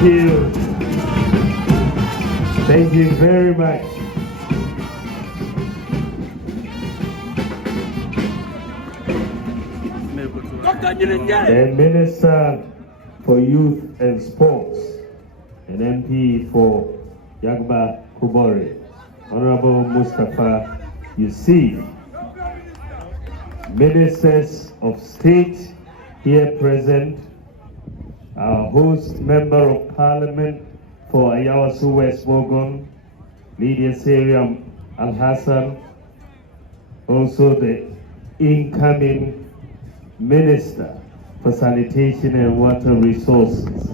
Thank you. Thank you very much. The Minister for Youth and Sports, an MP for Yagba Kubori, Honorable Mustafa Yusuf, Ministers of State here present, our host Member of Parliament for Ayawasu West Wogon, Lydia Seriam Al-Hassan, also the incoming Minister for Sanitation and Water Resources,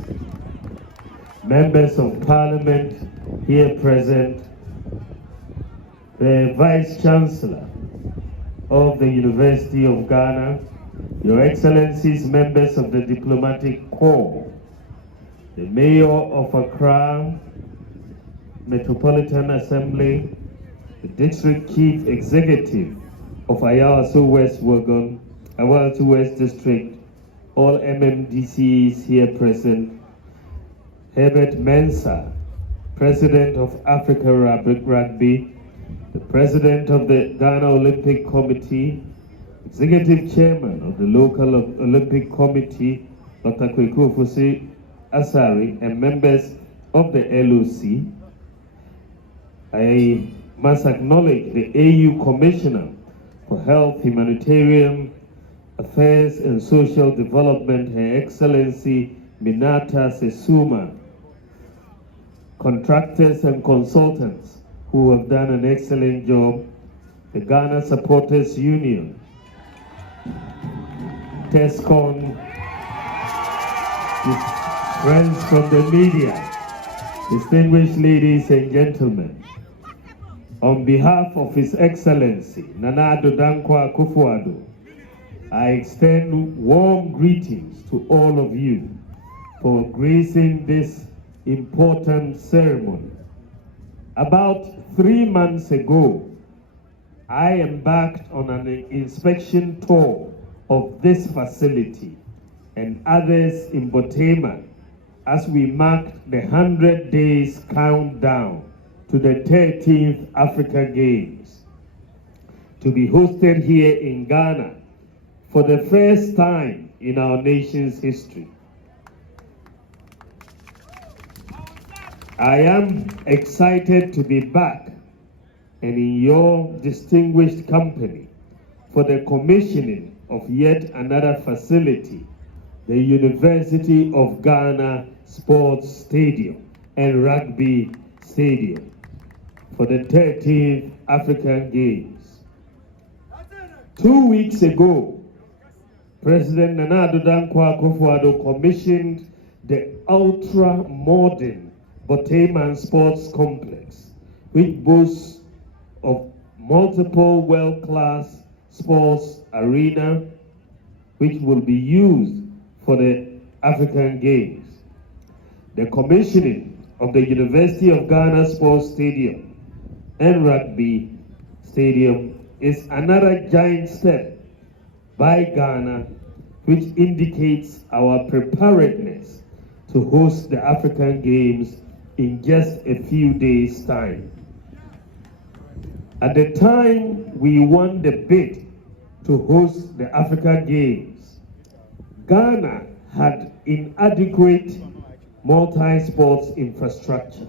Members of Parliament here present, the Vice Chancellor of the University of Ghana, Your Excellencies, members of the Diplomatic Corps, the Mayor of Accra Metropolitan Assembly, the District Chief Executive of Ayawasu West Wogon, Ayawasu West District, all MMDCs here present, Herbert Mensah, President of Africa Rugby, the President of the Ghana Olympic Committee, Executive Chairman of the Local Olympic Committee, Dr. Kweku Ofosu Asari, and members of the LOC. I must acknowledge the AU Commissioner for Health, Humanitarian Affairs and Social Development, Her Excellency Minata Sesuma, contractors and consultants who have done an excellent job, the Ghana Supporters Union, TESCON, friends from the media, distinguished ladies and gentlemen, on behalf of His Excellency Nana Addo Dankwa Akufo-Addo, I extend warm greetings to all of you for gracing this important ceremony. About 3 months ago, I embarked on an inspection tour of this facility and others in Botema as we marked the 100 days countdown to the 13th Africa Games, to be hosted here in Ghana for the first time in our nation's history. I am excited to be back and in your distinguished company for the commissioning of yet another facility, the University of Ghana Sports Stadium and Rugby Stadium for the 13th African Games. 2 weeks ago, President Nana Addo Dankwa Akufo-Addo commissioned the ultra-modern Botema Sports Complex, which boasts of multiple world-class sports arena, which will be used for the African Games. The commissioning of the University of Ghana Sports Stadium and Rugby Stadium is another giant step by Ghana, which indicates our preparedness to host the African Games in just a few days' time. At the time we won the bid to host the African Games, Ghana had inadequate multi-sports infrastructure.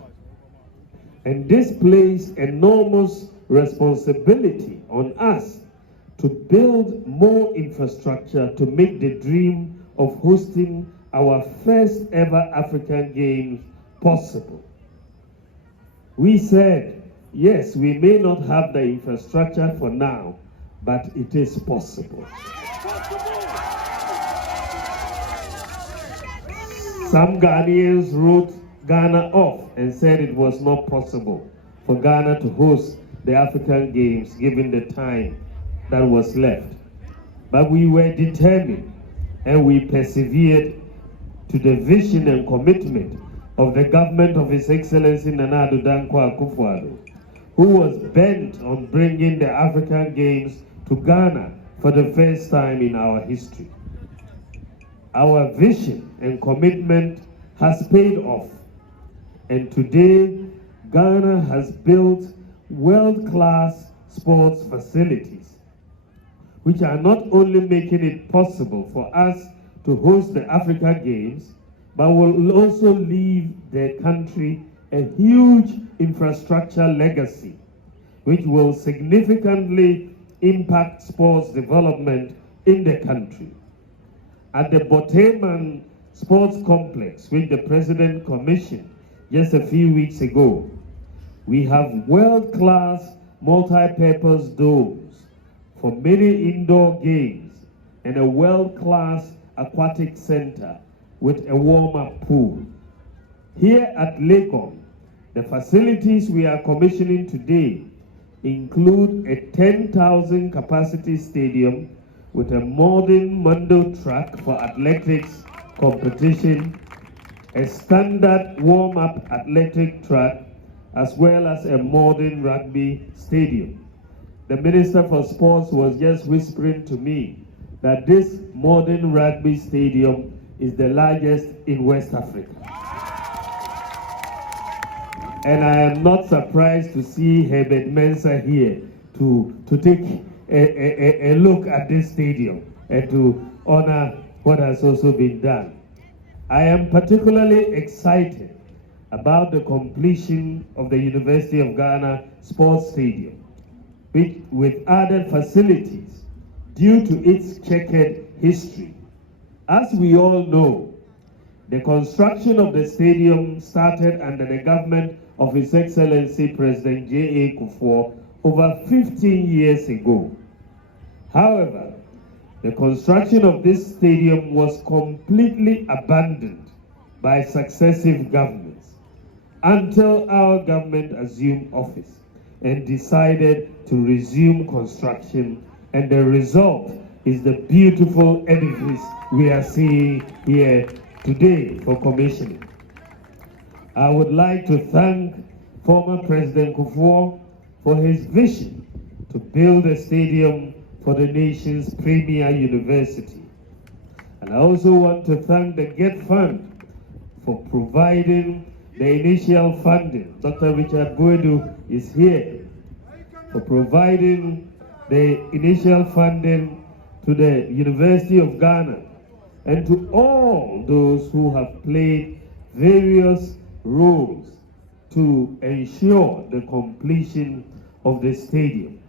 And this placed enormous responsibility on us to build more infrastructure to make the dream of hosting our first ever African Games possible. We said, yes, we may not have the infrastructure for now, but it is possible. Some Ghanaians wrote Ghana off and said it was not possible for Ghana to host the African Games given the time that was left. But we were determined and we persevered to the vision and commitment of the government of His Excellency Nana Addo Dankwa Akufo-Addo, who was bent on bringing the African Games to Ghana for the first time in our history. Our vision and commitment has paid off. And today, Ghana has built world-class sports facilities, which are not only making it possible for us to host the Africa Games, but will also leave the country a huge infrastructure legacy, which will significantly impact sports development in the country. At the Boteman Sports Complex, which the President commissioned just a few weeks ago, we have world-class multi-purpose domes for many indoor games and a world-class aquatic center with a warm-up pool. Here at Legon, the facilities we are commissioning today include a 10,000 capacity stadium with a modern Mondo track for athletics competition, a standard warm-up athletic track, as well as a modern rugby stadium. The Minister for Sports was just whispering to me that this modern rugby stadium is the largest in West Africa. And I am not surprised to see Herbert Mensah here to take a look at this stadium and to honor what has also been done. I am particularly excited about the completion of the University of Ghana Sports Stadium, which, with added facilities due to its checkered history. As we all know, the construction of the stadium started under the government of His Excellency President J.A. Kufuor over 15 years ago. However, the construction of this stadium was completely abandoned by successive governments until our government assumed office and decided to resume construction, and the result is the beautiful edifice we are seeing here today for commissioning. I would like to thank former President Kufuor for his vision to build a stadium for the nation's premier university. And I also want to thank the GET Fund for providing the initial funding. Dr. Richard Boedu is here for providing the initial funding to the University of Ghana and to all those who have played various roles to ensure the completion of the stadium.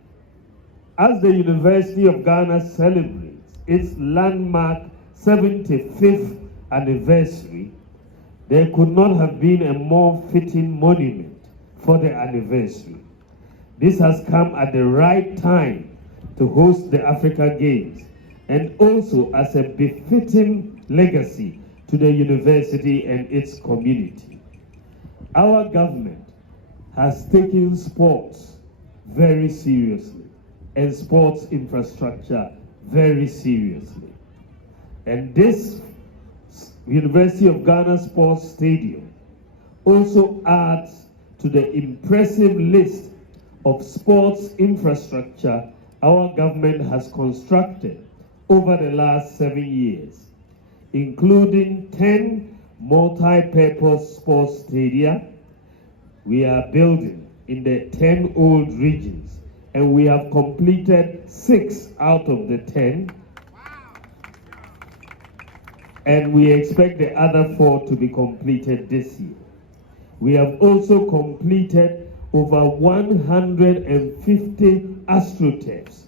As the University of Ghana celebrates its landmark 75th anniversary, there could not have been a more fitting monument for the anniversary. This has come at the right time to host the Africa Games and also as a befitting legacy to the university and its community. Our government has taken sports very seriously and sports infrastructure very seriously. And this University of Ghana Sports Stadium also adds to the impressive list of sports infrastructure our government has constructed over the last 7 years, including 10 multi-purpose sports stadia we are building in the 10 old regions, and we have completed 6 out of the 10, and we expect the other 4 to be completed this year. We have also completed over 150 astroturfs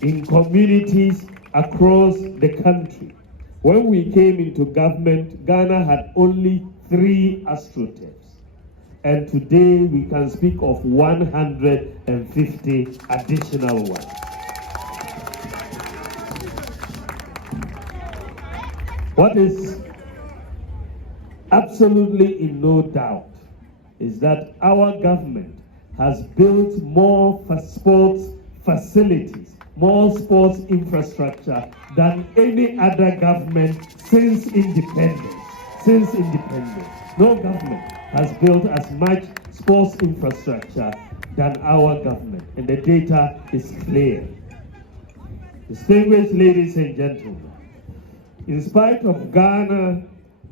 in communities across the country. When we came into government, Ghana had only 3 astroturfs. And today we can speak of 150 additional ones. What is absolutely in no doubt is that our government has built more sports facilities, more sports infrastructure than any other government since independence. No government has built as much sports infrastructure than our government, and the data is clear. Distinguished ladies and gentlemen, in spite of Ghana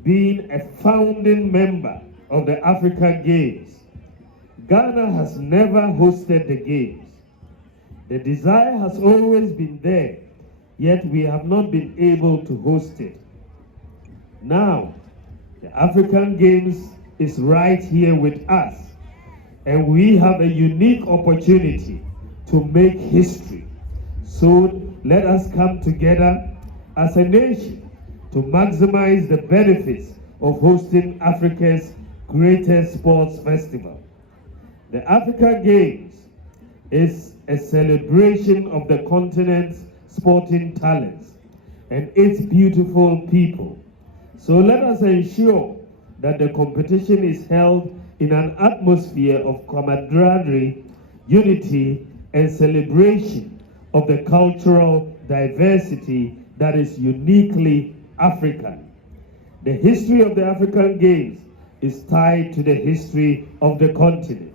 being a founding member of the African Games, Ghana has never hosted the Games. The desire has always been there, yet we have not been able to host it. Now, the African Games is right here with us, and we have a unique opportunity to make history. So let us come together as a nation to maximize the benefits of hosting Africa's greatest sports festival. The African Games is a celebration of the continent's sporting talents and its beautiful people. So let us ensure that the competition is held in an atmosphere of camaraderie, unity, and celebration of the cultural diversity that is uniquely African. The history of the African Games is tied to the history of the continent.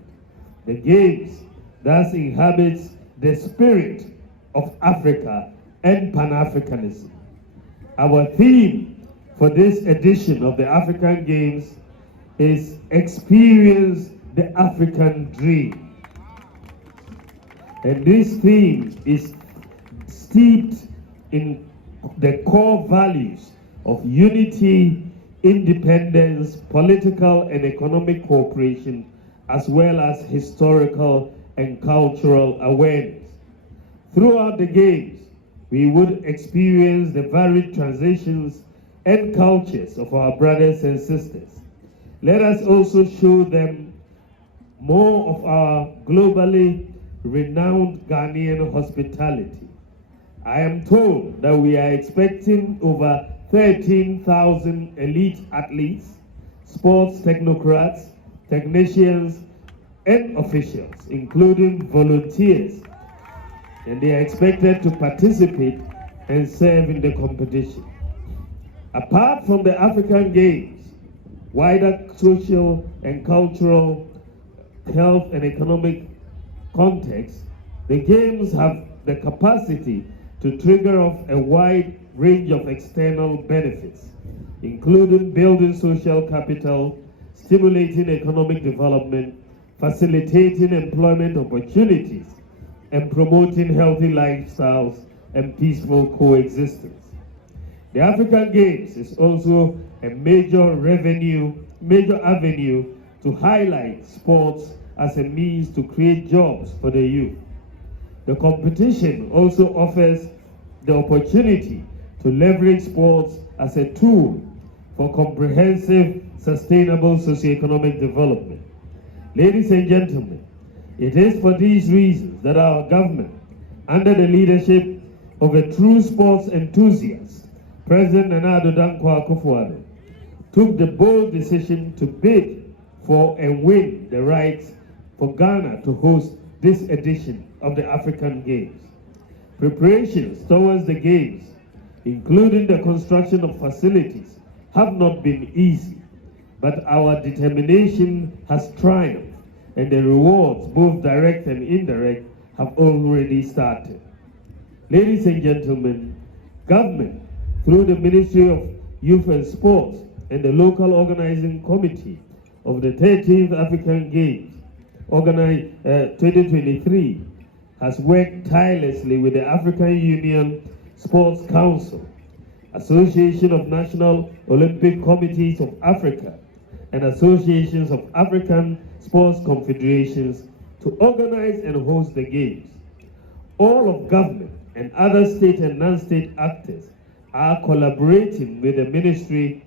The Games thus inhabits the spirit of Africa and Pan-Africanism. Our theme for this edition of the African Games is Experience the African Dream. And this theme is steeped in the core values of unity, independence, political and economic cooperation, as well as historical and cultural awareness. Throughout the Games, we would experience the varied transitions and cultures of our brothers and sisters. Let us also show them more of our globally renowned Ghanaian hospitality. I am told that we are expecting over 13,000 elite athletes, sports technocrats, technicians, and officials, including volunteers, and they are expected to participate and serve in the competition. Apart from the African Games, wider social and cultural, health and economic context, the Games have the capacity to trigger off a wide range of external benefits, including building social capital, stimulating economic development, facilitating employment opportunities, and promoting healthy lifestyles and peaceful coexistence. The African Games is also a major avenue to highlight sports as a means to create jobs for the youth. The competition also offers the opportunity to leverage sports as a tool for comprehensive, sustainable socioeconomic development. Ladies and gentlemen, it is for these reasons that our government, under the leadership of a true sports enthusiast, President Nana Addo Dankwa Akufo-Addo, took the bold decision to bid for and win the rights for Ghana to host this edition of the African Games. Preparations towards the Games, including the construction of facilities, have not been easy, but our determination has triumphed, and the rewards, both direct and indirect, have already started. Ladies and gentlemen, government, through the Ministry of Youth and Sports and the local organizing committee of the 13th African Games, 2023, has worked tirelessly with the African Union Sports Council, Association of National Olympic Committees of Africa, and associations of African sports confederations to organize and host the Games. All of government and other state and non-state actors are collaborating with the ministry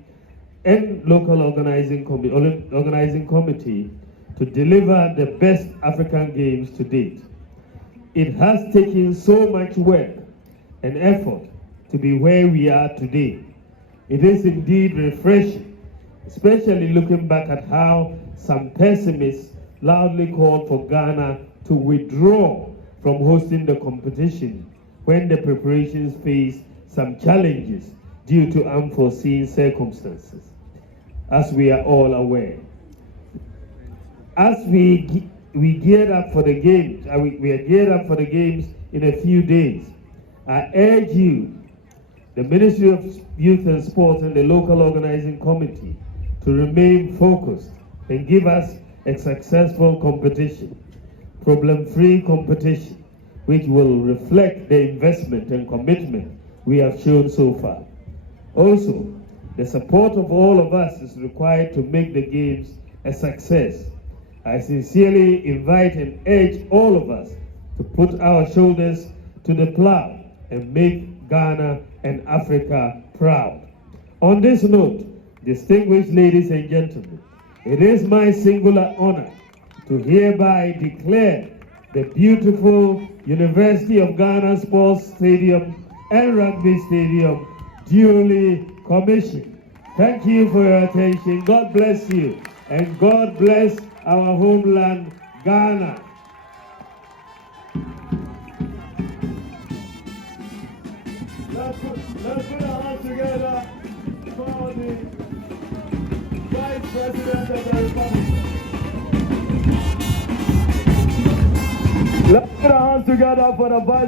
and local organizing committee to deliver the best African Games to date. It has taken so much work and effort to be where we are today. It is indeed refreshing, especially looking back at how some pessimists loudly called for Ghana to withdraw from hosting the competition when the preparations faced some challenges due to unforeseen circumstances, as we are all aware. As we geared up for the Games, we are geared up for the Games in a few days, I urge you the Ministry of Youth and Sport and the local organizing committee to remain focused and give us a successful competition, problem-free competition, which will reflect the investment and commitment we have shown so far. Also, the support of all of us is required to make the Games a success. I sincerely invite and urge all of us to put our shoulders to the plow and make Ghana and Africa proud. On this note, distinguished ladies and gentlemen, it is my singular honor to hereby declare the beautiful University of Ghana Sports Stadium and Rugby Stadium duly commissioned. Thank you for your attention. God bless you, and God bless our homeland, Ghana. Let's put our hands together for the Vice President of the Republic. Let's put our hands together for the Vice